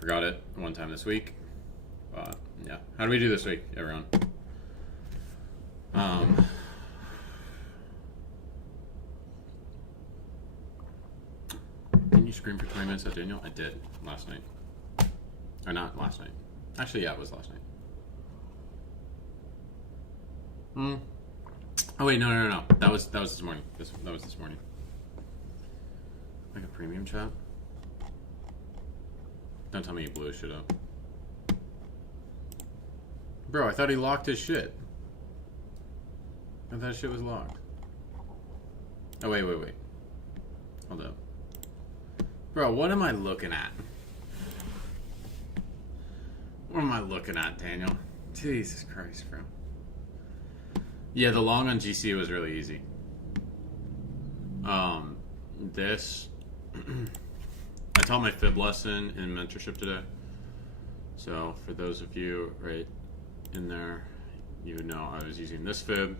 Forgot it one time this week. But yeah, how do we do this week, everyone? Didn't you scream for 20 minutes at Daniel? I did last night. Or not last night. Actually, yeah, it was last night. Oh wait, no. That was this morning. That was this morning. Like a premium chat? Don't tell me you blew his shit up. Bro, I thought he locked his shit. I thought shit was locked. Oh, wait. Hold up. Bro, what am I looking at? What am I looking at, Daniel? Jesus Christ, bro. Yeah, the long on GC was really easy. This... I taught my fib lesson in mentorship today. So, for those of you right in there, you would know I was using this fib.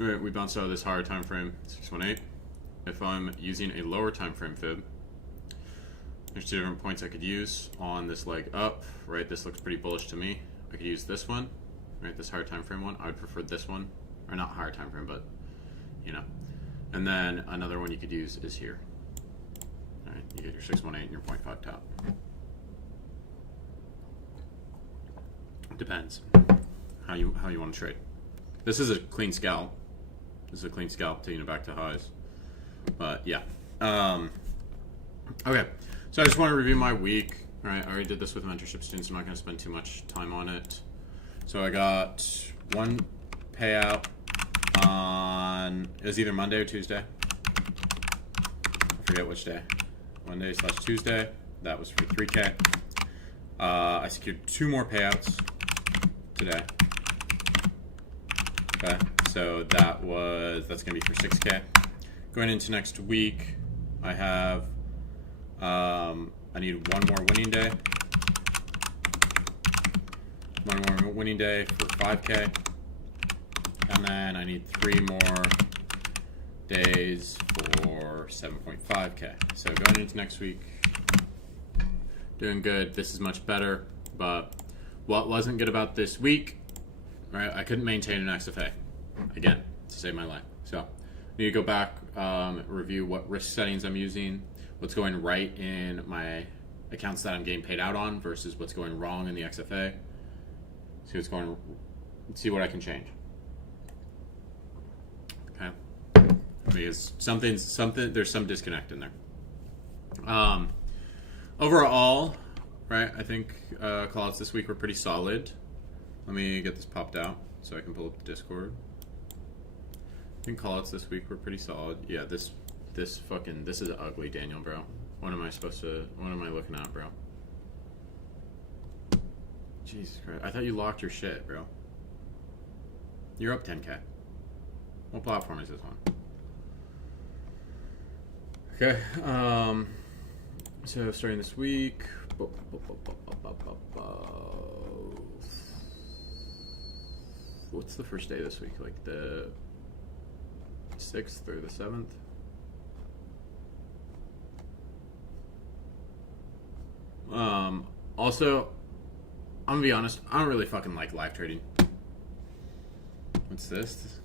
Right, we bounced out of this higher time frame, 618. If I'm using a lower time frame fib, there's two different points I could use on this leg up, right? This looks pretty bullish to me. I could use this one, right? This higher time frame one. I would prefer this one, or not higher time frame, but you know. And then another one you could use is here. All right, you get your 618 and your 0.5 top. Depends how you want to trade. This is a clean scalp. This is a clean scalp, taking it back to highs. But yeah. Okay. So I just want to review my week. All right, I already did this with mentorship students. I'm not going to spend too much time on it. So I got one payout on, it was either Monday or Tuesday. I forget which day. Monday/Tuesday. That was for 3K. I secured two more payouts today. Okay, so that's going to be for 6K. Going into next week, I have, I need one more winning day. One more winning day for 5K. And then I need 3 more days for 7.5K. So going into next week, doing good. This is much better. But what wasn't good about this week, right? I couldn't maintain an XFA, again, to save my life. So I need to go back, review what risk settings I'm using, what's going right in my accounts that I'm getting paid out on versus what's going wrong in the XFA. See what I can change. Okay, because there's some disconnect in there. Overall, right? I think callouts this week were pretty solid. Let me get this popped out so I can pull up the Discord. I think callouts this week were pretty solid. Yeah, this is ugly, Daniel, bro. What am I looking at, bro? Jesus Christ. I thought you locked your shit, bro. You're up 10K. What platform is this on? Okay. So starting this week. What's the first day this week? Like the 6th or the 7th? Also, I'm gonna be honest, I don't really fucking like live trading. What's this?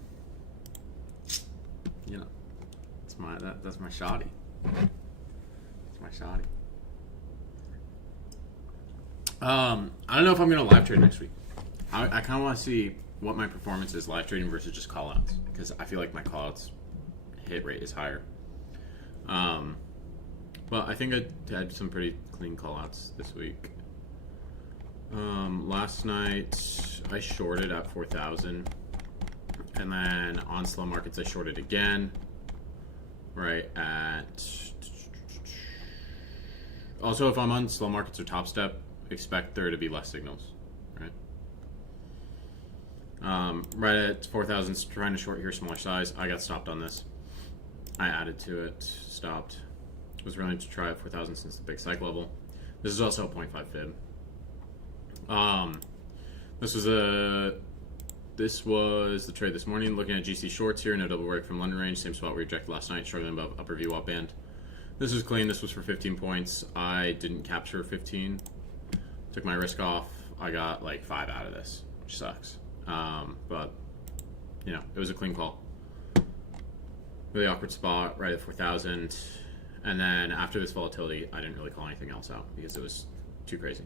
You know, that's my shoddy. That's my shoddy. I don't know if I'm gonna live trade next week. I kind of want to see what my performance is live trading versus just callouts, because I feel like my callouts hit rate is higher. But I think I had some pretty clean callouts this week. Last night I shorted at 4,000, and then on slow markets I shorted again. Right at. Also, if I'm on slow markets or top step, expect there to be less signals. Right at 4,000, trying to short here, smaller size. I got stopped on this. I added to it, stopped. Was willing to try at 4,000 since the big psych level. This is also a 0.5 fib. This was the trade this morning. Looking at GC shorts here, no double break from London range, same spot we rejected last night, struggling above upper VWAP band. This was clean. This was for 15 points. I didn't capture 15. Took my risk off. I got like 5 out of this, which sucks. But, you know, it was a clean call. Really awkward spot right at 4,000. And then after this volatility, I didn't really call anything else out because it was too crazy.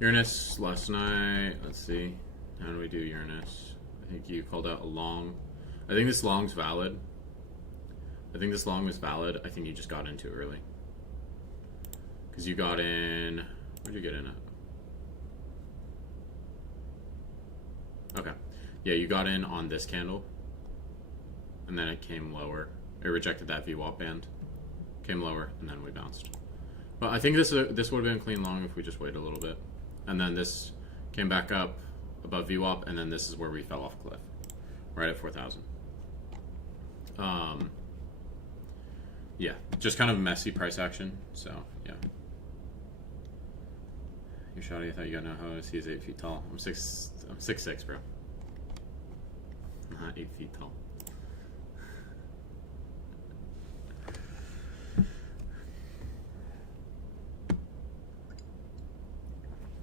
Uranus last night. Let's see. How do we do Uranus? I think you called out a long. I think this long's valid. I think this long was valid. I think you just got into it early. Because you got in... Where'd you get in at? Okay. Yeah, you got in on this candle. And then it came lower. It rejected that VWAP band. Came lower, and then we bounced. But I think this would have been clean long if we just waited a little bit. And then this came back up above VWAP, and then this is where we fell off a cliff. Right at 4,000. Yeah, just kind of messy price action. So, yeah. You're shoddy. I thought you got no hose. He's 8 feet tall. I'm 6'6", bro. I'm not 8 feet tall.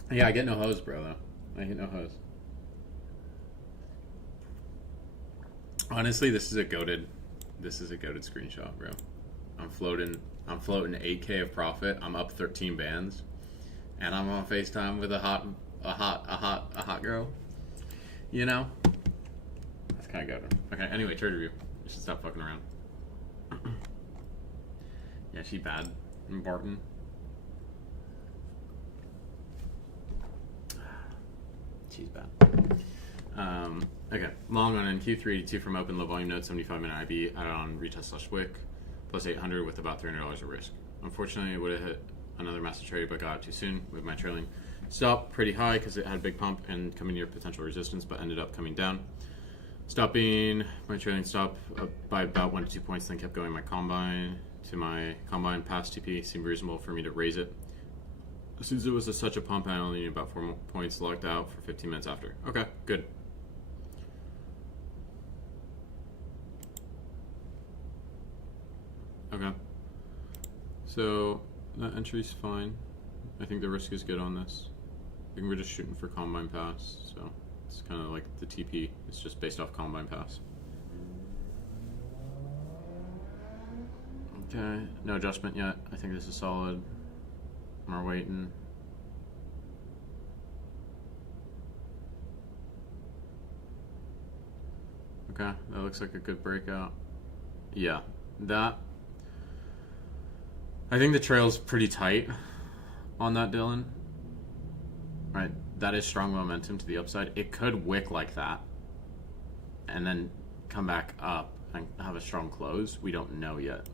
Yeah, I get no hose, bro, though. I get no hose. Honestly, this is a goated screenshot, bro. I'm floating 8K of profit. I'm up 13 bands, and I'm on FaceTime with a hot girl. You know, that's kind of goated. Okay. Anyway, trade review. You should stop fucking around. Yeah, she bad. Barton. She's bad. Okay, long on NQ3, 2 from open, low volume node, 75-minute IB, added on retest/wick, plus 800 with about $300 of risk. Unfortunately, it would have hit another massive trade, but got it too soon with my trailing stop pretty high because it had a big pump and coming near potential resistance, but ended up coming down. Stopping my trailing stop by about 1 to 2 points, then kept going my combine to my combine past TP. Seemed reasonable for me to raise it. As soon as it was such a pump, I only needed about 4 points, locked out for 15 minutes after. Okay, good. Okay. So that entry's fine. I think the risk is good on this. I think we're just shooting for combine pass, so it's kind of like the TP. It's just based off combine pass. Okay, no adjustment yet. I think this is solid. We're waiting. Okay, that looks like a good breakout. Yeah, that. I think the trail's pretty tight on that, Dylan. Right, that is strong momentum to the upside. It could wick like that and then come back up and have a strong close. We don't know yet.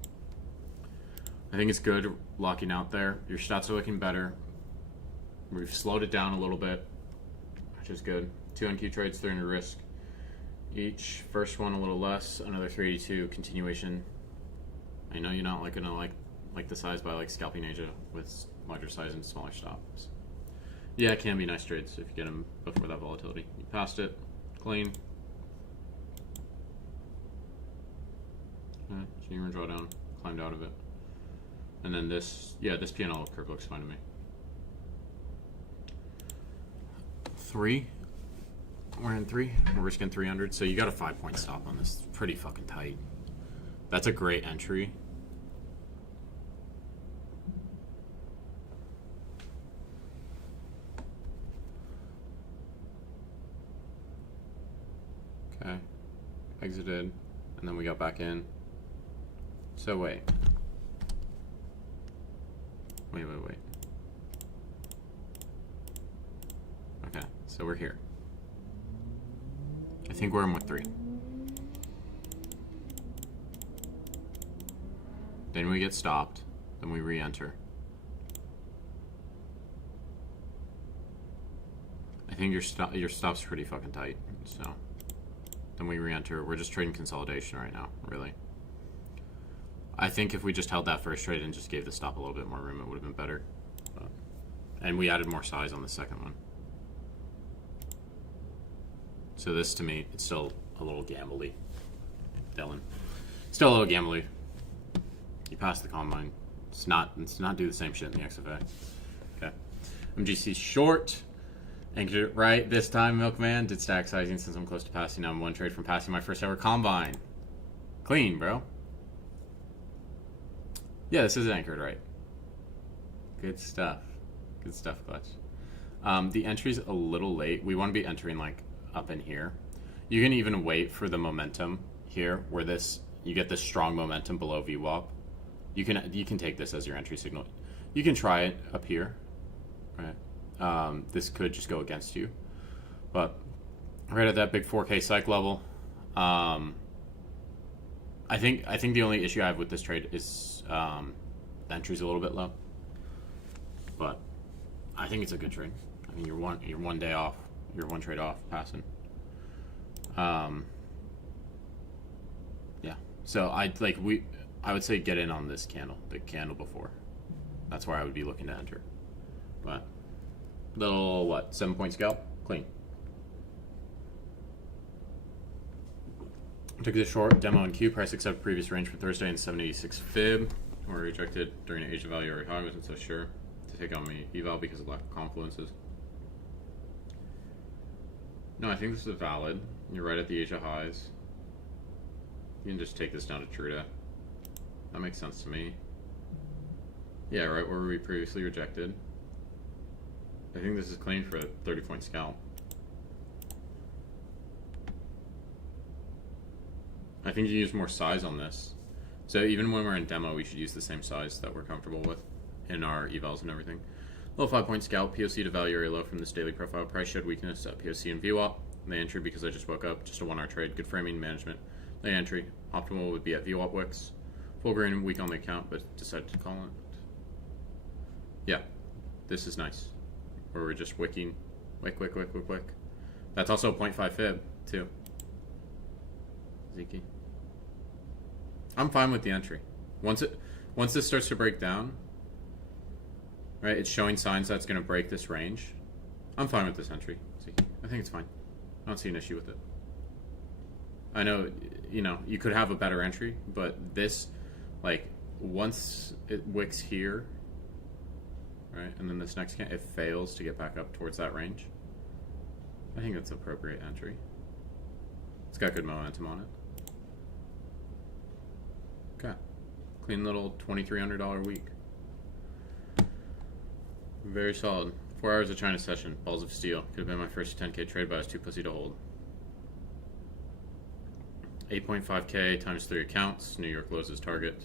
I think it's good locking out there. Your stats are looking better. We've slowed it down a little bit, which is good. 2 NQ trades, 300 risk each. First one a little less, another 382 continuation. I know you're not gonna like the size, but I like scalping Asia with larger size and smaller stops. Yeah, it can be nice trades if you get them before that volatility. You passed it, clean. Okay, Geneva drawdown, climbed out of it. And then this P&L curve looks fine to me. 3. We're in 3. We're risking 300. So you got a 5-point stop on this. It's pretty fucking tight. That's a great entry. Okay. Exited. And then we got back in. So wait. Wait. Okay, so we're here. I think we're in with 3. Then we get stopped. Then we re-enter. I think your stop's pretty fucking tight. So then we re-enter. We're just trading consolidation right now, really. I think if we just held that first trade and just gave the stop a little bit more room, it would have been better. And we added more size on the second one. So this, to me, it's still a little gambly, Dylan. Still a little gambly. You passed the combine. It's not do the same shit in the XFA. Okay. MGC short. Anchored it right this time, Milkman. Did stack sizing since I'm close to passing. I'm one trade from passing my first ever combine. Clean, bro. Yeah, this is anchored right. Good stuff. Good stuff, Clutch. The entry's a little late. We want to be entering like up in here. You can even wait for the momentum here, where you get this strong momentum below VWAP. You can take this as your entry signal. You can try it up here, right? This could just go against you, but right at that big 4K psych level, I think the only issue I have with this trade is the entry's a little bit low, but I think it's a good trade. I mean, you're one day off, you're one trade off passing. Yeah. So I would say get in on this candle, the candle before. That's where I would be looking to enter. But little 7-point scalp, clean. Took this short demo in Q, price accept previous range for Thursday and 786 fib. Or rejected during an Asia value or high. I wasn't so sure to take on me eval because of lack of confluences. No, I think this is valid. You're right at the Asia highs. You can just take this down to Truda. That makes sense to me. Yeah, right where we previously rejected. I think this is clean for a 30-point scalp. I think you use more size on this. So even when we're in demo, we should use the same size that we're comfortable with in our evals and everything. Little 5-point scalp, POC to value area low from this daily profile. Price showed weakness at POC and VWAP. The entry because I just woke up, just a 1-hour trade. Good framing management. The entry. Optimal would be at VWAP wicks. Full green weak on the account, but decided to call it. Yeah, this is nice. Where we're just wicking, wick. That's also a 0.5 fib too. Zeke. I'm fine with the entry. Once this starts to break down, right? It's showing signs that's going to break this range. I'm fine with this entry. Zeke. I think it's fine. I don't see an issue with it. I know, you could have a better entry, but this, once it wicks here, right, and then this next can it fails to get back up towards that range, I think that's appropriate entry. It's got good momentum on it. Okay. Clean little $2,300 week. Very solid. 4 hours of China session. Balls of steel. Could have been my first 10K trade, but I was too pussy to hold. 8.5K times 3 accounts. New York lows as target.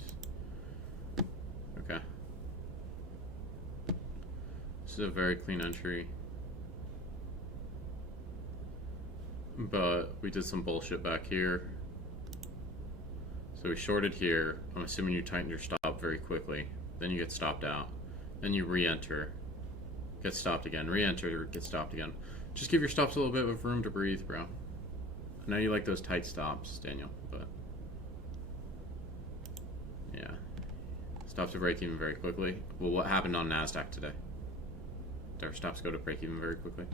Okay. This is a very clean entry. But we did some bullshit back here. So we shorted here. I'm assuming you tightened your stop very quickly. Then you get stopped out. Then you re-enter. Get stopped again. Re-enter, get stopped again. Just give your stops a little bit of room to breathe, bro. I know you like those tight stops, Daniel, but yeah. Stops to break even very quickly. Well, what happened on NASDAQ today? Did our stops go to break even very quickly?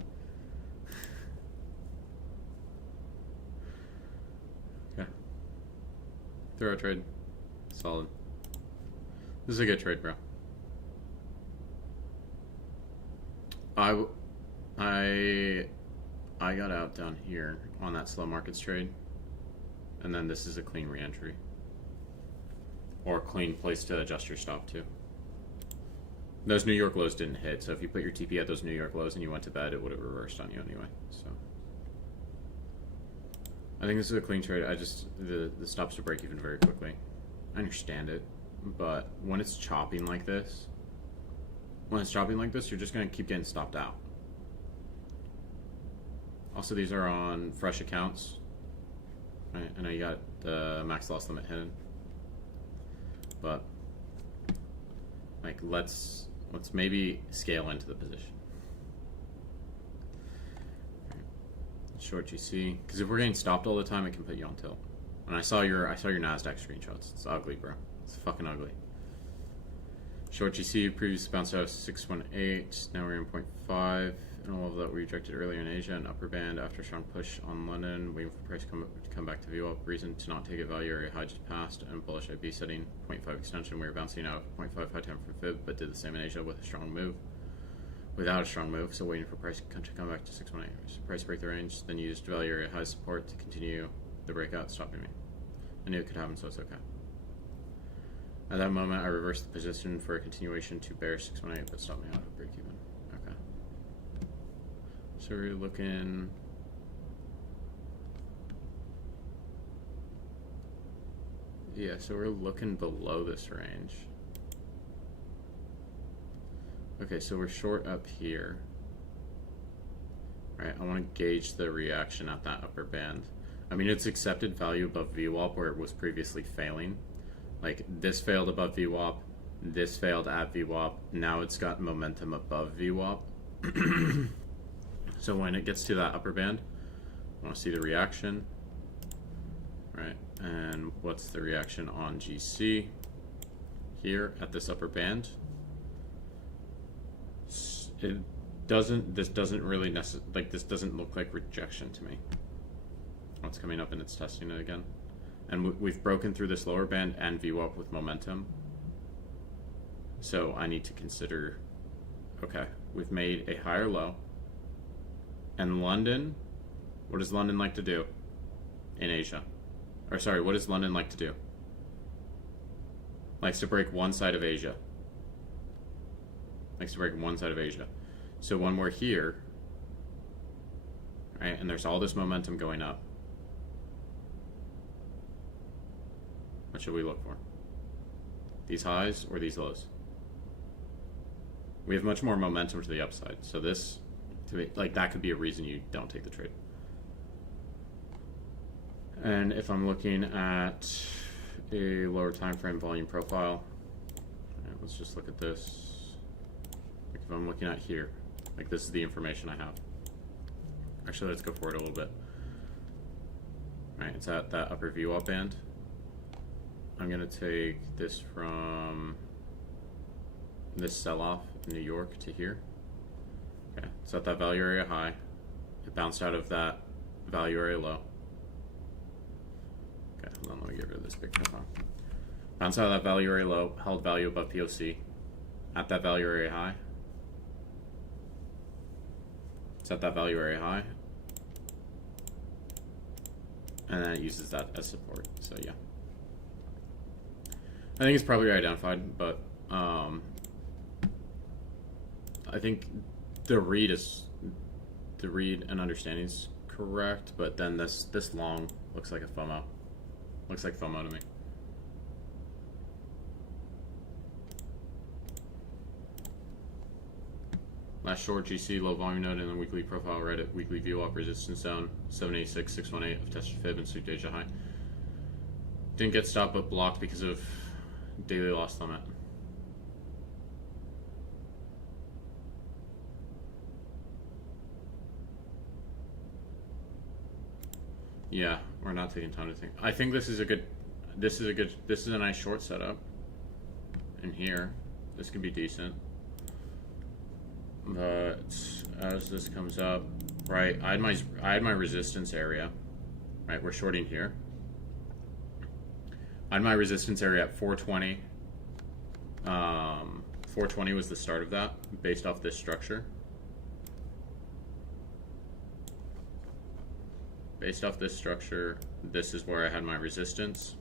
Okay. Throw a trade. Solid. This is a good trade, bro. I got out down here on that slow markets trade, and then this is a clean re-entry or a clean place to adjust your stop to. Those New York lows didn't hit, so if you put your TP at those New York lows and you went to bed, it would have reversed on you anyway. So I think this is a clean trade. The stops to break even very quickly. I understand it, but when it's chopping like this, you're just going to keep getting stopped out. Also, these are on fresh accounts. Right? I know you got the max loss limit hidden, but let's maybe scale into the position. Right. Short GC, because if we're getting stopped all the time, it can put you on tilt. And I saw your NASDAQ screenshots. It's ugly, bro. It's fucking ugly. Short GC, previous bounce out 618. Now we're in 0.5. and all of that we rejected earlier in Asia, an upper band after strong push on London, waiting for price to come back to VWAP. Reason to not take it, value area high just passed, and bullish IB setting 0.5 extension. We were bouncing out of 0.5 high time for fib, but did the same in Asia with a strong move. Without a strong move, so waiting for price to come back to 618. Price break the range, then used value area high support to continue the breakout, stopping me. I knew it could happen, so it's okay. At that moment, I reversed the position for a continuation to bear 618, but stopped me out of break even. Okay. So we're looking. Yeah, so we're looking below this range. Okay, so we're short up here. Right, I want to gauge the reaction at that upper band. I mean, it's accepted value above VWAP where it was previously failing. Like, this failed above VWAP, this failed at VWAP, now it's got momentum above VWAP. So when it gets to that upper band, I want to see the reaction. Right, and what's the reaction on GC here at this upper band? This doesn't really this doesn't look like rejection to me. Oh, it's coming up and it's testing it again. And we've broken through this lower band and VWAP with momentum. So I need to consider, okay, we've made a higher low. And London, what does London like to do in Asia? Or sorry, what does London like to do? Likes to break one side of Asia. Likes to break one side of Asia. So when we're here, right, and there's all this momentum going up, what should we look for? These highs or these lows? We have much more momentum to the upside. So this, that could be a reason you don't take the trade. And if I'm looking at a lower time frame volume profile, right, let's just look at this. Like if I'm looking at here, like this is the information I have. Actually, let's go forward a little bit. Right, it's at that upper VWAP band. I'm gonna take this from this sell-off in New York to here. Okay, it's at that value area high. It bounced out of that value area low. Okay, hold on, let me get rid of this big profile. Bounced out of that value area low, held value above POC. At that value area high. Set that value area high, and then it uses that as support. So yeah, I think it's probably identified, but I think the read and understanding is correct, but then this long looks like a FOMO. Looks like FOMO to me. Last short GC low volume node in the weekly profile right at weekly VWAP resistance zone 786 618 of tested fib and sweep Asia high. Didn't get stopped but blocked because of daily loss limit. Yeah, we're not taking time to think. I think this is a nice short setup. In here, this could be decent. But as this comes up, right, I had my resistance area, right, we're shorting here. I had my resistance area at 420. 420 was the start of that, based off this structure. Based off this structure, this is where I had my resistance.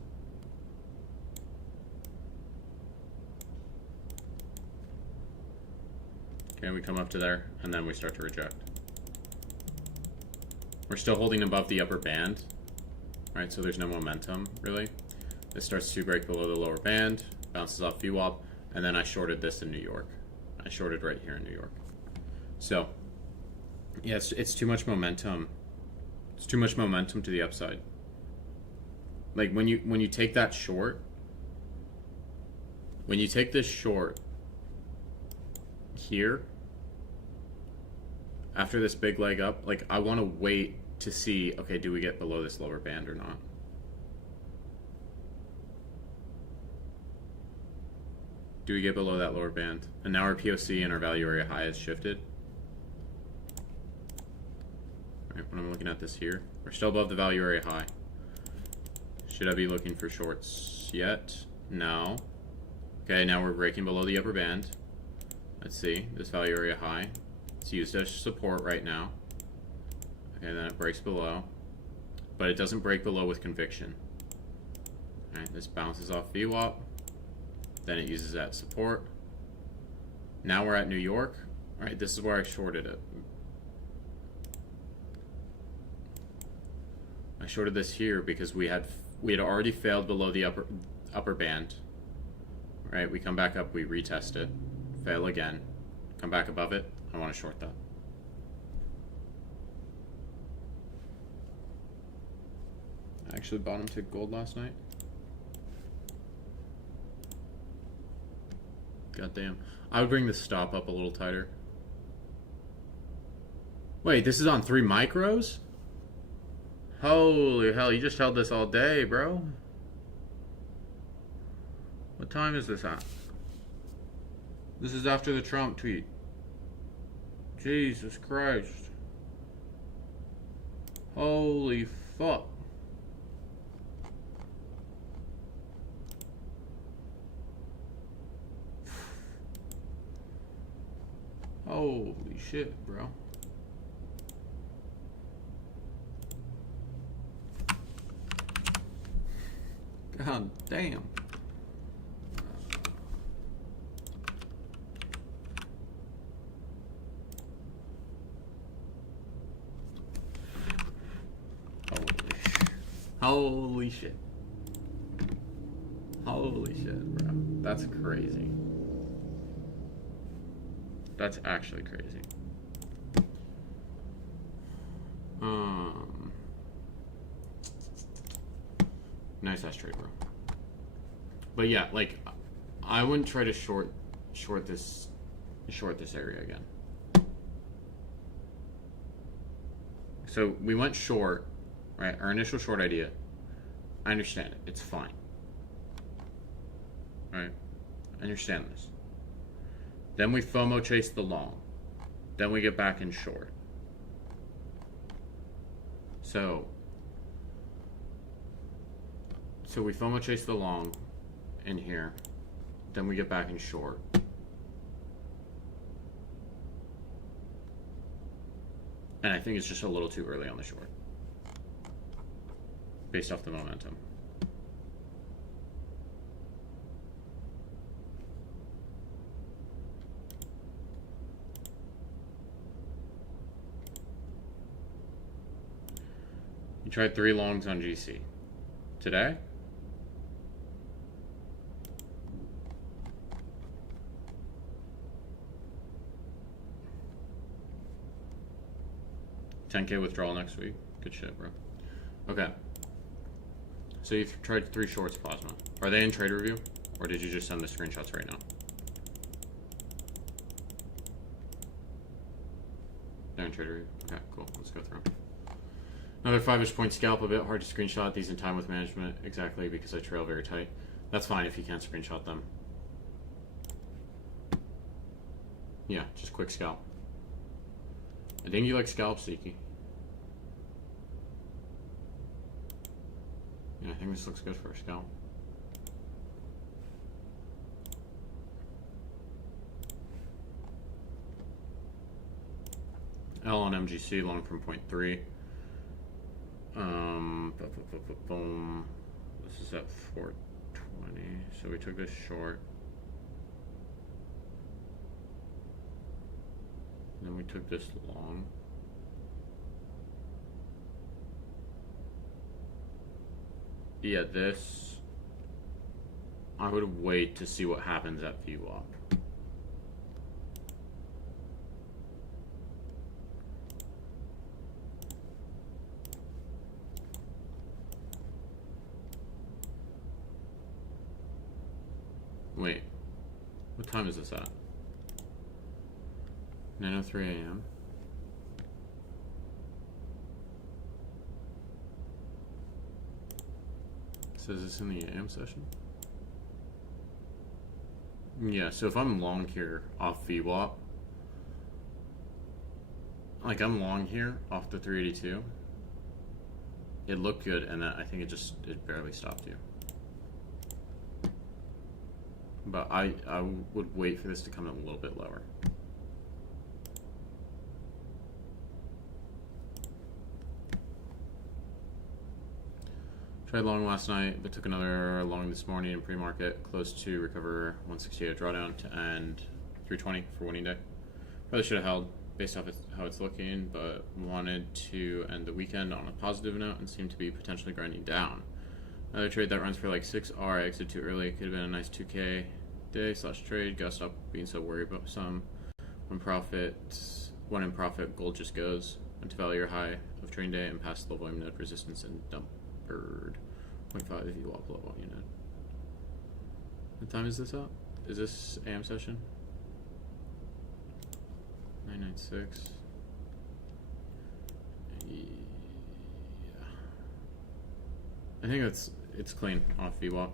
Okay, we come up to there, and then we start to reject. We're still holding above the upper band, right? So there's no momentum, really. This starts to break below the lower band, bounces off VWAP, and then I shorted this in New York. I shorted right here in New York. So, yeah, it's too much momentum. It's too much momentum to the upside. Like when you take that short, when you take this short here, after this big leg up, like I want to wait to see, okay, do we get below this lower band or not? Do we get below that lower band? And now our POC and our value area high has shifted. right, when I'm looking at this here, we're still above the value area high. Should I be looking for shorts yet? No. Okay, now we're breaking below the upper band. Let's see, this value area high. It's used as support right now. Okay, then it breaks below. But it doesn't break below with conviction. Alright, this bounces off VWAP. Then it uses that support. Now we're at New York. Alright, this is where I shorted it. I shorted this here because we had already failed below the upper band. Right, we come back up, we retest it, fail again, come back above it. I want to short that. I actually bought him to gold last night. God damn. I would bring the stop up a little tighter. Wait, this is on 3 micros? Holy hell, you just held this all day, bro. What time is this at? This is after the Trump tweet. Jesus Christ. Holy fuck. Holy shit, bro. God damn. Holy shit. Holy shit, bro. That's crazy. That's actually crazy. Nice ass trade, bro. But yeah, like, I wouldn't try to short this area again. So we went short, right? Our initial short idea. I understand it. It's fine. Right? I understand this. Then we FOMO chase the long. Then we get back in short. So we FOMO chase the long in here. Then we get back in short. And I think it's just a little too early on the short. Based off the momentum. You tried 3 longs on GC. Today? $10K withdrawal next week. Good shit, bro. Okay. So you've tried 3 shorts plasma. Are they in trade review? Or did you just send the screenshots right now? They're in trade review. Okay, cool. Let's go through them. Another 5-ish point scalp, a bit hard to screenshot these in time with management, exactly, because I trail very tight. That's fine if you can't screenshot them. Yeah, just quick scalp. I think you like scalp, Seeky. Yeah, I think this looks good for a scalp. L on MGC, long from 0.3. Boom. This is at 420. So we took this short. And then we took this long. Yeah, this. I would wait to see what happens at VWAP. Wait, what time is this at? 9:03 a.m. Says this in the AM session? Yeah, so if I'm long here off VWAP, like I'm long here off the 382. It looked good, and then I think it barely stopped you. But I would wait for this to come in a little bit lower. Tried long last night, but took another long this morning in pre-market, close to recover 168 drawdown to end 320 for winning day. Probably should have held based off how it's looking, but wanted to end the weekend on a positive note and seemed to be potentially grinding down. Another trade that runs for like 6R, I exited too early. Could have been a nice 2K day / trade. Gotta stop being so worried about some. When in profit, gold just goes. Went to value or high of trading day and past low volume node resistance and dumpered 0.5 if you walk below volume node. What time is this up? Is this AM session? 996. Yeah. I think it's clean off VWAP.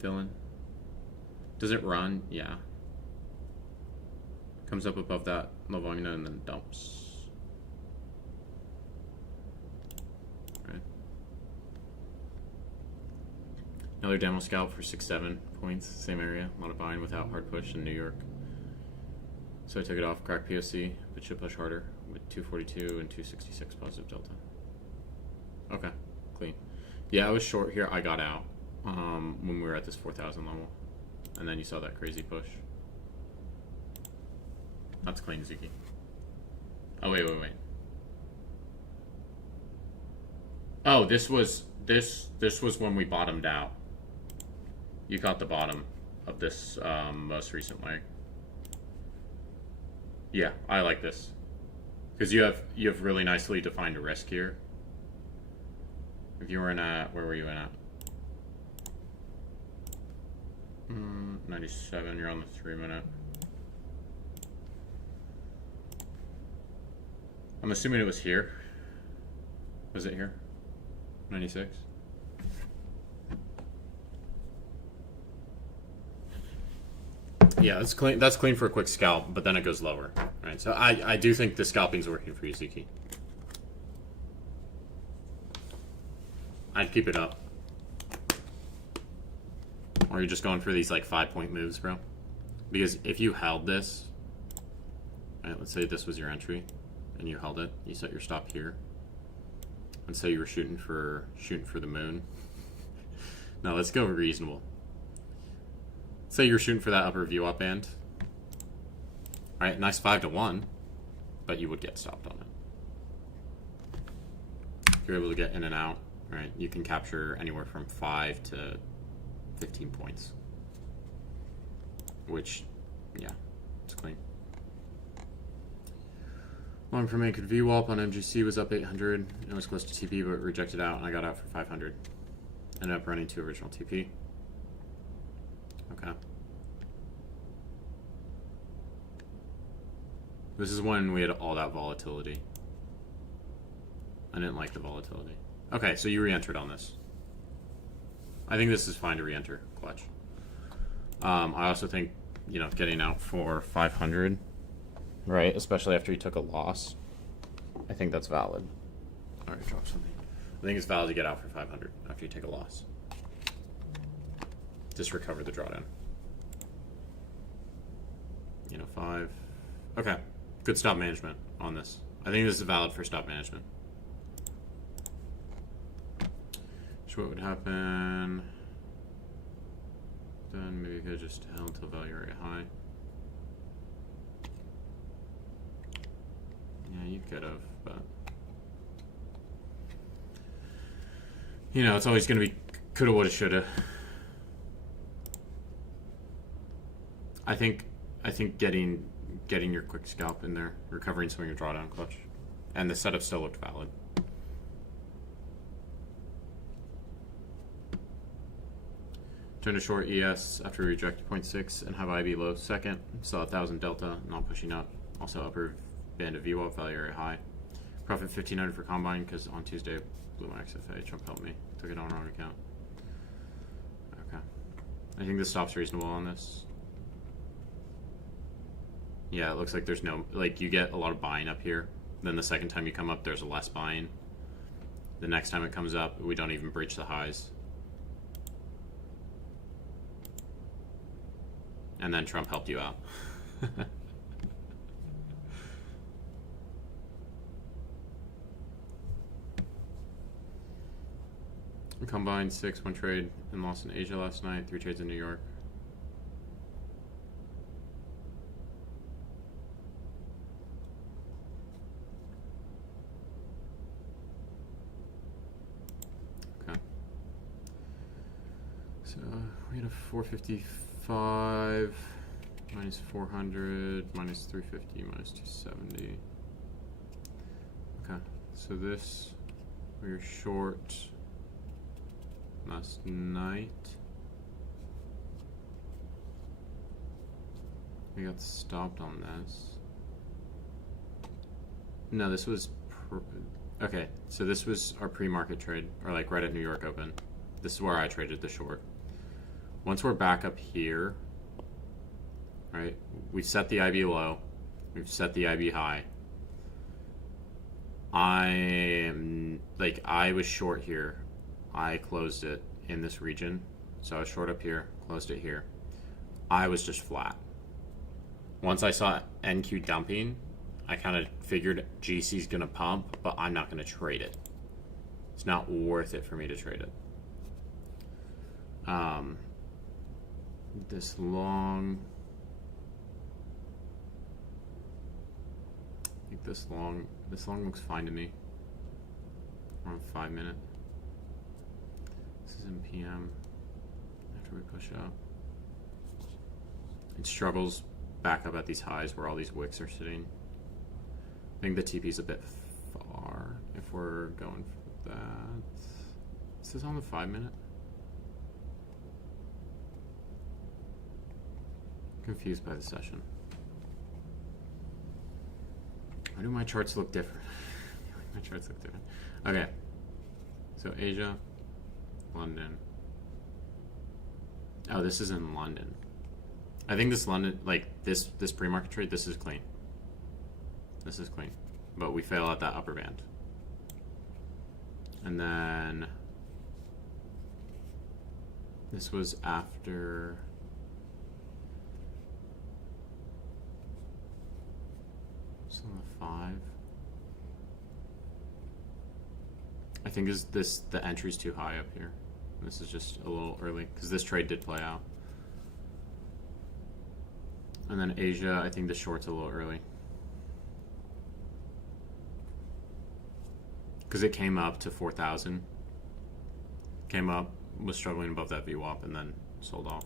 Dylan. Does it run? Yeah. Comes up above that low volume node and then dumps. Right. Another demo scalp for 6-7 points, same area. A lot of buying without hard push in New York. So I took it off, cracked POC, but should push harder with 242 and 266 positive delta. Okay, clean. Yeah, I was short here. I got out when we were at this 4,000 level. And then you saw that crazy push. That's clean, Zuki. Oh, wait. Oh, this was when we bottomed out. You caught the bottom of this most recent leg. Yeah, I like this. Because you have really nicely defined a risk here. If you were in at, where were you in at? 97, you're on the 3 minute. I'm assuming it was here. Was it here? 96? Yeah, that's clean. That's clean for a quick scalp, but then it goes lower, right? So I do think the scalping's working for you, Zuki. I'd keep it up. Or you're just going for these like 5-point moves, bro. Because if you held this, right, let's say this was your entry, and you held it, you set your stop here, and say you were shooting for the moon. Now let's go reasonable. Say you're shooting for that upper VWAP band. All right, nice 5-1, but you would get stopped on it. If you're able to get in and out, right, you can capture anywhere from 5 to 15 points. Which, yeah, it's clean. Long for me, could VWAP on MGC was up 800. It was close to TP, but rejected out, and I got out for 500. Ended up running to original TP. Okay. This is when we had all that volatility. I didn't like the volatility. Okay, so you re-entered on this. I think this is fine to re-enter clutch. I also think, getting out for 500, right? Especially after you took a loss. I think that's valid. All right, drop something. I think it's valid to get out for 500 after you take a loss. Just recover the drawdown. 5. Okay. Good stop management on this. I think this is valid for stop management. So what would happen? Then maybe you could just held until value area high. Yeah, you could have, but it's always going to be coulda, woulda, shoulda. I think getting your quick scalp in there, recovering some of your drawdown clutch, and the setup still looked valid. Turn to short ES after reject 0.6 and have IB low second. Saw 1,000 delta, not pushing up. Also upper band of VWAP, value area high. Profit 1,500 for combine because on Tuesday blew my XFA. Trump helped me. Took it on our own account. Okay. I think this stop's reasonable on this. Yeah, it looks like there's no, like, you get a lot of buying up here. Then the second time you come up, there's less buying. The next time it comes up, we don't even breach the highs. And then Trump helped you out. Combined 6, 1 trade and lost in Asia last night, 3 trades in New York. Okay. So we had a 455, minus 400, minus 350, minus 270. Okay, so this, we were short last night. We got stopped on this. No, this was okay, so this was our pre-market trade, or like right at New York Open. This is where I traded the short. Once we're back up here, right, we've set the IB low, we've set the IB high. I was short here. I closed it in this region. So I was short up here, closed it here. I was just flat. Once I saw NQ dumping, I kind of figured GC's going to pump, but I'm not going to trade it. It's not worth it for me to trade it. This long, I think this long looks fine to me. Around 5 minute. This is in PM after we push up. It struggles back up at these highs where all these wicks are sitting. I think the TP's a bit far if we're going for that. Is this on the 5 minute? Confused by the session. Why do my charts look different? My charts look different. Okay. So Asia, London. Oh, this is in London. I think this London, like this pre-market trade, this is clean. This is clean. But we fail at that upper band. And then this was after it's on the 5. I think the entry's too high up here. This is just a little early because this trade did play out. And then Asia, I think the short's a little early. Because it came up to 4,000. Came up, was struggling above that VWAP, and then sold off.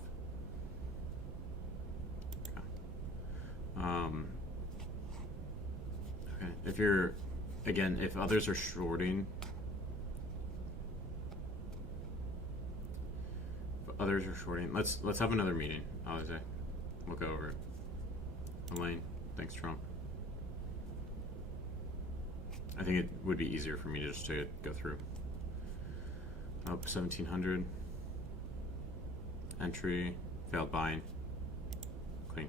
Okay. Okay. If you're, again, if others are shorting, let's have another meeting, Alize. We'll go over it. Elaine, thanks, Trump. I think it would be easier for me just to go through. Up 1,700. Entry, failed buying. Clean.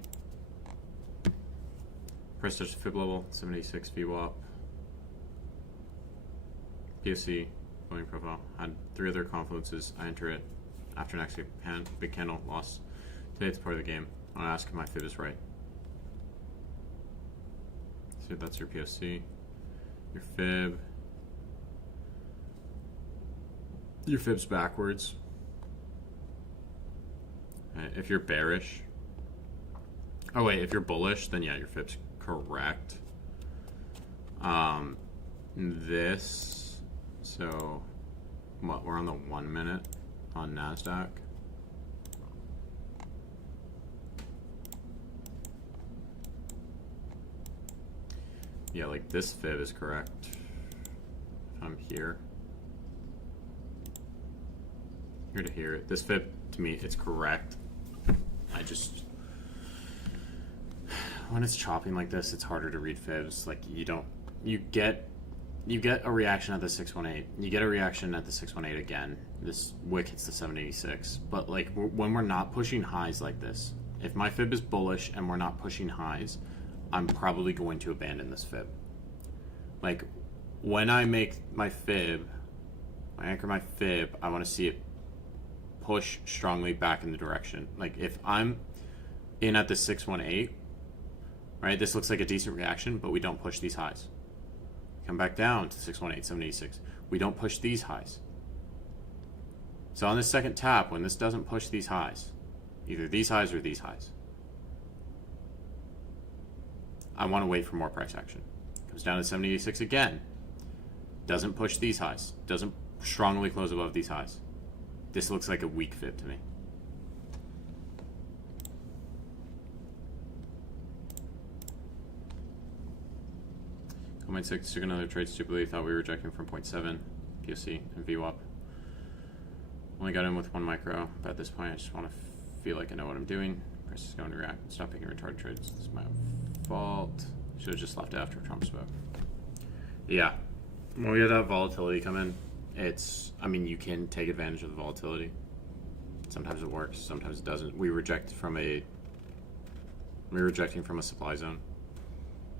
Price touched fib level, 76 VWAP. POC, volume profile. Had 3 other confluences. I enter it after next big candle, loss. Today it's part of the game. I want to ask if my fib is right. So that's your POC. Your fib. Your fib's backwards. If you're bearish. Oh wait, if you're bullish, then yeah, your fib's correct. This. So, what? We're on the 1 minute on NASDAQ. Yeah, like this fib is correct. If I'm here to here. This fib, to me, it's correct. I just, when it's chopping like this, it's harder to read fibs. Like you get a reaction at the 618. You get a reaction at the 618 again. This wick hits the 786. But like when we're not pushing highs like this, if my fib is bullish and we're not pushing highs, I'm probably going to abandon this fib. Like, when I make my fib, I anchor my fib, I want to see it push strongly back in the direction. Like, if I'm in at the 618, right, this looks like a decent reaction, but we don't push these highs. Come back down to 618, 786. We don't push these highs. So on this second tap, when this doesn't push these highs, either these highs or these highs, I want to wait for more price action. Comes down to 786 again. Doesn't push these highs. Doesn't strongly close above these highs. This looks like a weak fib to me. Comment 6 took another trade stupidly. Thought we were rejecting from 0.7 POC and VWAP. Only got in with 1 micro, but at this point I just want to feel like I know what I'm doing. Price is going to react. Stop picking retarded trades. This is my fault. Should have just left it after Trump spoke. Yeah. When we have that volatility come in, I mean, you can take advantage of the volatility. Sometimes it works, sometimes it doesn't. We're rejecting from a supply zone.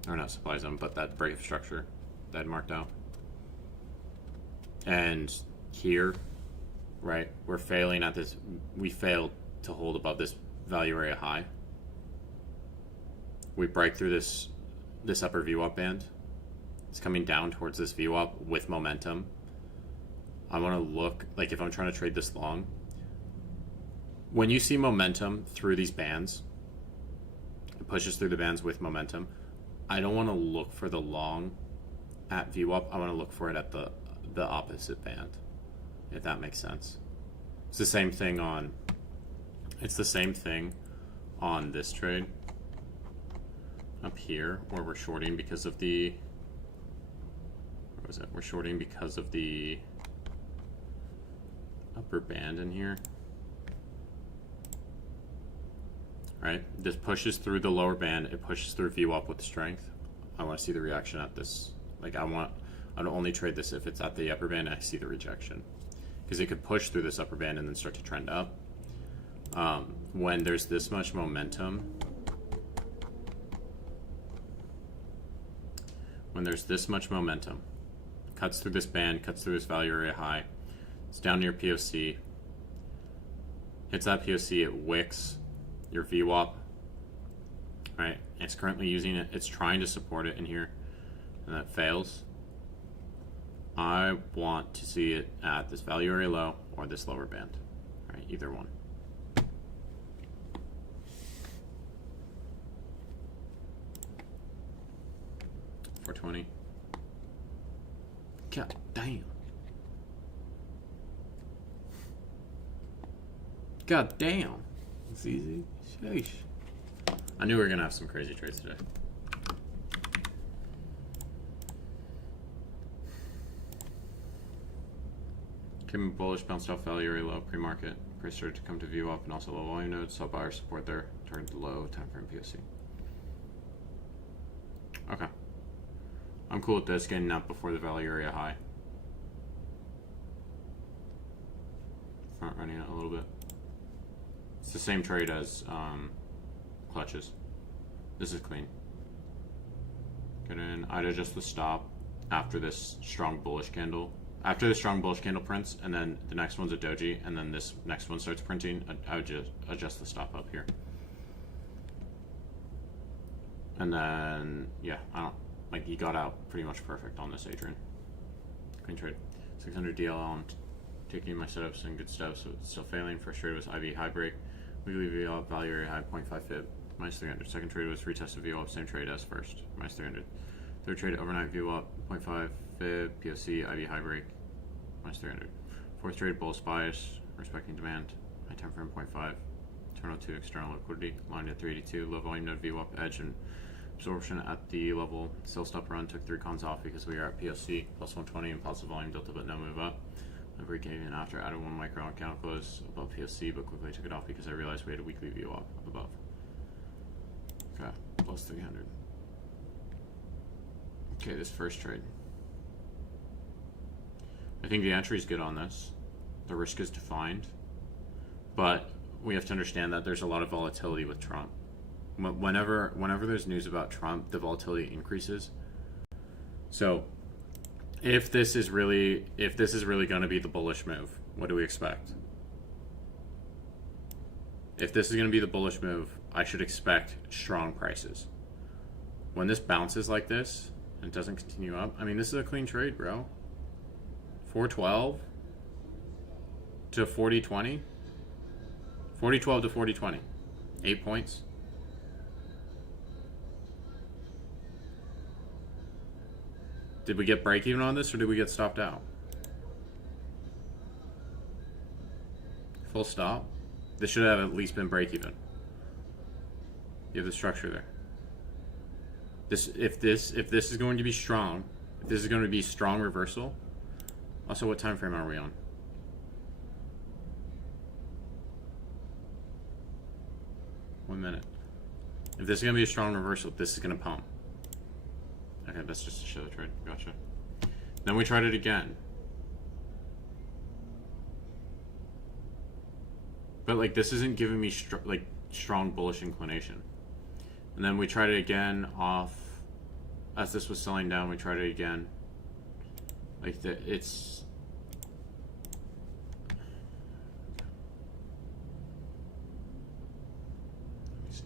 Or not supply zone, but that break of structure that I'd marked out. And here, right, we're failing at this. We failed to hold above this value area high. We break through this upper VWAP band. It's coming down towards this VWAP with momentum. I want to look, like if I'm trying to trade this long, when you see momentum through these bands, it pushes through the bands with momentum. I don't want to look for the long at VWAP. I want to look for it at the opposite band, if that makes sense. It's the same thing on this trade up here, where we're shorting because of the, what was it? We're shorting because of the upper band in here. Right? This pushes through the lower band. It pushes through VWAP with strength. I want to see the reaction at this. Like, I'd only trade this if it's at the upper band and I see the rejection. Because it could push through this upper band and then start to trend up. When there's this much momentum, cuts through this band, cuts through this value area high, it's down near POC, hits that POC, it wicks your VWAP, right? It's currently using it, it's trying to support it in here, and that fails. I want to see it at this value area low or this lower band, right? Either one. $420. God damn. God damn. It's easy. Sheesh. I knew we were going to have some crazy trades today. Came bullish, bounced off value area low pre-market. Price started to come to VWAP and also low volume nodes. Saw buyer support there. Turned low time frame POC. Okay. I'm cool with this getting up before the value area high. Front running it a little bit. It's the same trade as clutches. This is clean. Get in. I'd adjust the stop after this strong bullish candle. After the strong bullish candle prints, and then the next one's a doji, and then this next one starts printing, I would just adjust the stop up here. And then, yeah, he got out pretty much perfect on this Adrian. Clean trade. 600 DLL, I'm taking my setups and good stuff, so it's still failing. First trade was IV high break. Weekly VWAP value area high, 0.5 fib, minus 300. Second trade was retest of VWAP, same trade as first, minus 300. Third trade, overnight VWAP, 0.5 fib, POC, IV high break, minus 300. Fourth trade, bullish bias, respecting demand, high time frame 0.5. Terminal 2, external liquidity, lined at 382, low volume node VWAP, edge, and absorption at the level. Sell stop run, took 3 cons off because we are at POC, plus 120 and positive volume delta, but no move up. Every came in after, added 1 micro on counter close above POC, but quickly took it off because I realized we had a weekly VWAP above. Okay, plus 300. Okay, this first trade. I think the entry is good on this. The risk is defined, but we have to understand that there's a lot of volatility with Trump. Whenever there's news about Trump, the volatility increases. So if this is really going to be the bullish move, what do we expect? If this is going to be the bullish move, I should expect strong prices. When this bounces like this and it doesn't continue up, I mean, this is a clean trade, bro. 412 to 4020. 4012 to 4020. 8 points. Did we get break even on this, or did we get stopped out? Full stop. This should have at least been break even. You have the structure there. If this is going to be strong, if this is going to be strong reversal. Also, what time frame are we on? One minute. If this is going to be a strong reversal, this is going to pump. Okay, that's just to show the trade. Gotcha. Then we tried it again. But like, this isn't giving me strong bullish inclination. And then we tried it again off. As this was selling down, we tried it again. Like it's. Let me see.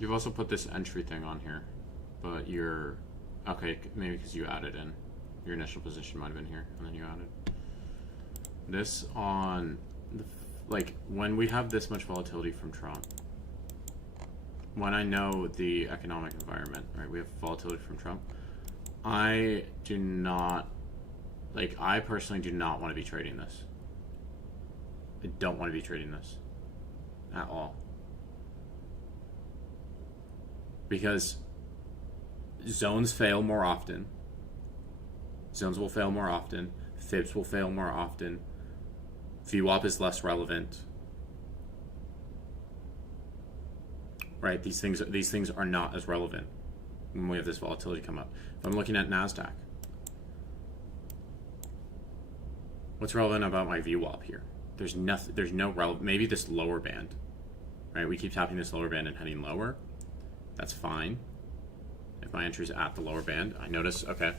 You've also put this entry thing on here, but you're okay. Maybe because you added in. Your initial position might have been here, and then you added this on the, like, when we have this much volatility from Trump, when I know the economic environment, right, we have volatility from Trump, I personally do not want to be trading this. I don't want to be trading this at all. Because zones fail more often. Zones will fail more often. Fibs will fail more often. VWAP is less relevant. Right? These things are not as relevant when we have this volatility come up. If I'm looking at NASDAQ, what's relevant about my VWAP here? There's nothing. There's no relevant. Maybe this lower band. Right? We keep tapping this lower band and heading lower. That's fine. If my entry's at the lower band, I notice, okay,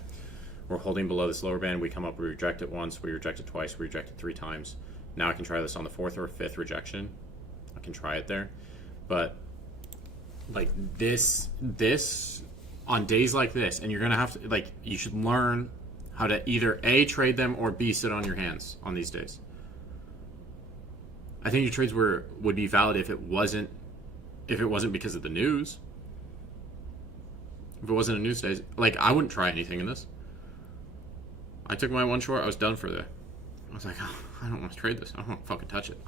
we're holding below this lower band. We come up, we reject it once, we reject it twice, we reject it 3 times. Now I can try this on the 4th or 5th rejection. I can try it there. But like this on days like this, and you're gonna have to, like, you should learn how to either A, trade them, or B, sit on your hands on these days. I think your trades would be valid if it wasn't because of the news. If it wasn't a news day, like, I wouldn't try anything in this. I took my one short, I was done for the day. I was like, oh, I don't want to trade this. I don't want to fucking touch it.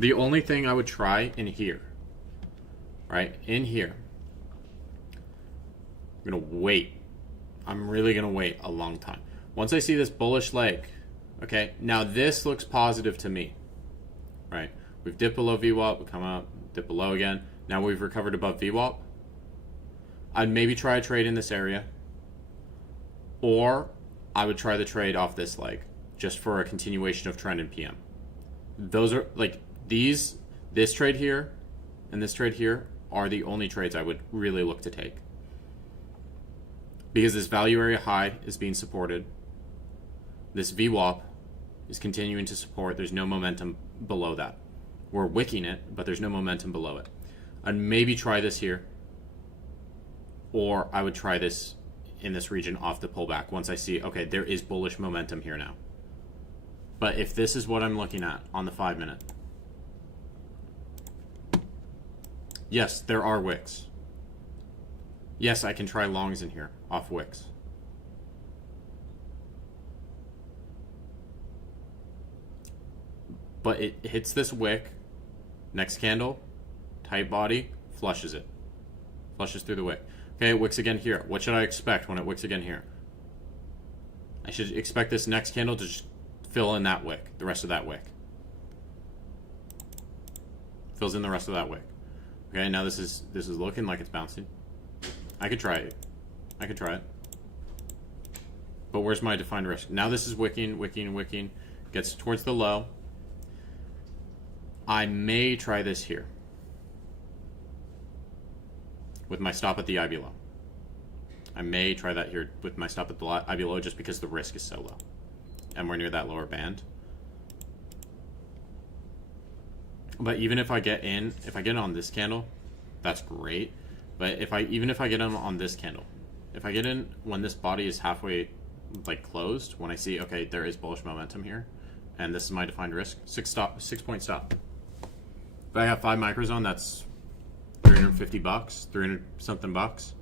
The only thing I would try in here, right? In here, I'm going to wait. I'm really going to wait a long time. Once I see this bullish leg, okay, now this looks positive to me, right? We've dipped below VWAP, we come up, dip below again. Now we've recovered above VWAP. I'd maybe try a trade in this area, or I would try the trade off this leg just for a continuation of trend in PM. Those are like this trade here and this trade here are the only trades I would really look to take. Because this value area high is being supported. This VWAP is continuing to support. There's no momentum below that. We're wicking it, but there's no momentum below it. I'd maybe try this here, or I would try this in this region off the pullback once I see, okay, there is bullish momentum here now. But if this is what I'm looking at on the 5 minute, yes, there are wicks. Yes, I can try longs in here off wicks. But it hits this wick, next candle, tight body, flushes it. Flushes through the wick. Okay, it wicks again here. What should I expect when it wicks again here? I should expect this next candle to just fill in that wick, the rest of that wick. Fills in the rest of that wick. Okay, now this is looking like it's bouncing. I could try it. I could try it. But where's my defined risk? Now this is wicking, wicking, wicking. Gets towards the low. I may try this here. With my stop at the IB low. I may try that here with my stop at the IB low just because the risk is so low. And we're near that lower band. But even if I get in, if I get on this candle, that's great. But even if I get in on this candle, if I get in when this body is halfway like closed, when I see, okay, there is bullish momentum here, and this is my defined risk, 6-point stop. If I have 5 micros on, that's $350, 300 something bucks.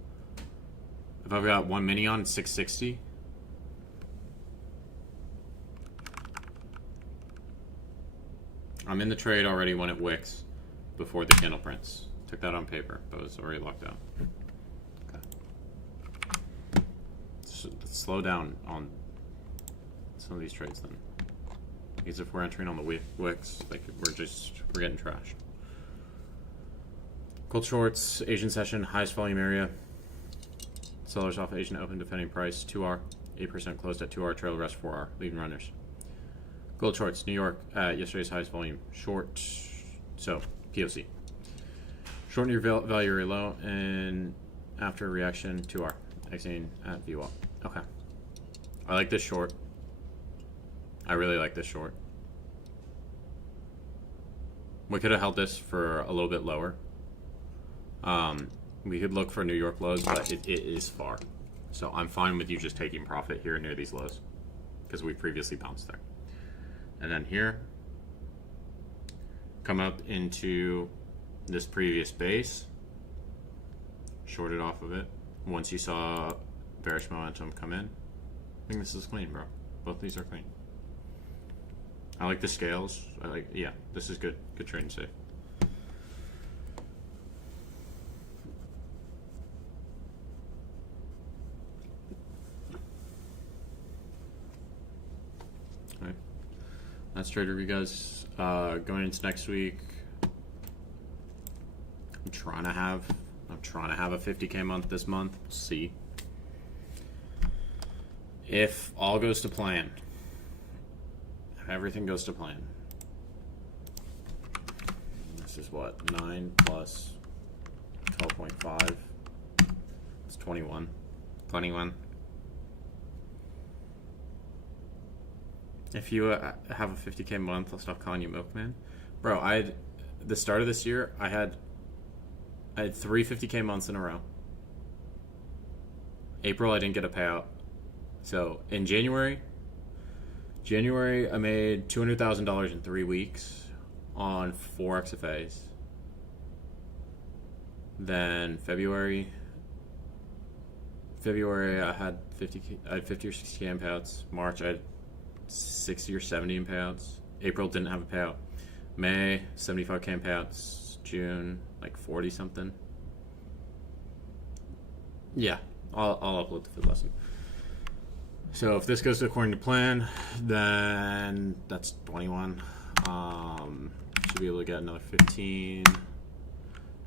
If I've got 1 mini on, it's 660. I'm in the trade already when it wicks before the candle prints. Took that on paper, but it was already locked out. Okay. So let's slow down on some of these trades then. Because if we're entering on the wicks, like we're getting trashed. Gold shorts, Asian session, highest volume area. Sellers off Asian open defending price, 2R, 8% closed at 2R, trail rest 4R, leading runners. Gold shorts, New York, yesterday's highest volume, short, so POC. Short near value area low, and after reaction, 2R, exiting at VWAP. Okay. I like this short. I really like this short. We could have held this for a little bit lower. We could look for New York lows, but it is far. So I'm fine with you just taking profit here near these lows because we previously bounced there. And then here, come up into this previous base, shorted off of it. Once you saw bearish momentum come in, I think this is clean, bro. Both these are clean. I like the scales. Yeah, this is good. Good trade and safe. That's trade review, guys. Going into next week, I'm trying to have a 50K month this month. We'll see. If all goes to plan, if everything goes to plan, this is what, 9 plus 12.5. It's 21. 21. If you have a 50K month, I'll stop calling you milkman. Bro, the start of this year, I had 3 50K months in a row. April, I didn't get a payout. So in January, I made $200,000 in 3 weeks on 4 XFAs. Then February, I had 50 or 60K in payouts. March, I had 60 or 70 in payouts. April didn't have a payout. May, 75K in payouts. June, like 40 something. Yeah, I'll upload the fifth lesson. So if this goes according to plan, then that's 21. Should be able to get another 15,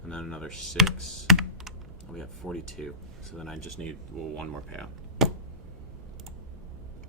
and then another 6. We have 42. So then I just need one more payout.